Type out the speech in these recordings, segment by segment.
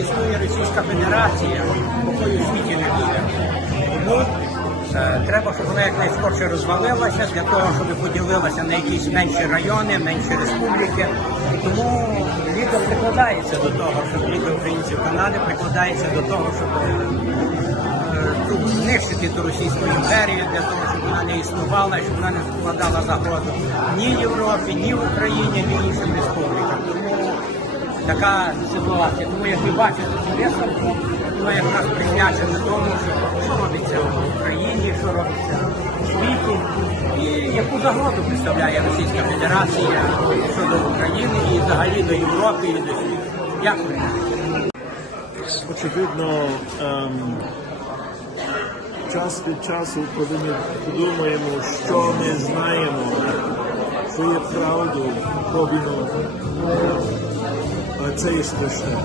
існує Російська Федерація, якою в світі не буде. Тому е, треба, щоб вона якнайскорше розвалилася, для того, щоб поділилася на якісь менші райони, менші республіки. Тому Ліга прикладається до того, щоб Ліга українців Канади прикладається до того, щоб е, ну, знищити ту Російську імперію для того, щоб вона не існувала, щоб вона не складала загроду ні Європі, ні Україні, ні іншим республікам. Така ситуація. Тому як ви бачите, цю виставку, вона якраз присвячена тому, що, робиться в Україні, що робиться у світі, і яку загрозу представляє Російська Федерація щодо України і взагалі до Європи і до світу. Дякую. Очевидно, ем, час від часу, коли ми подумаємо, що ми знаємо, що є правду про війну, це є страшне.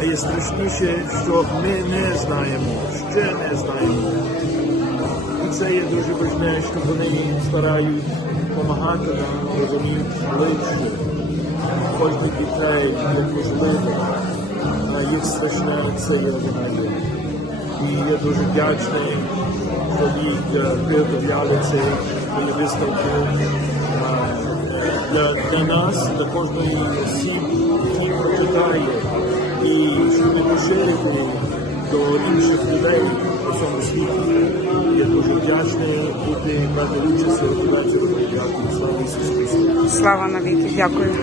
А є страшніше, що ми не знаємо, ще не знаємо. І це є дуже важливе, що вони старають допомагати нам розуміти лише кожних дітей, як можливо. А їх страшне це є винагід. І я дуже вдячний, що ви е, цей виставку для, для нас, для кожної осіб, прочитає, і щоб поширити до інших людей по всьому світі. Я дуже вдячний бути брати участь в. Дякую. Слава Ісусу Христу. Слава навіки, дякую.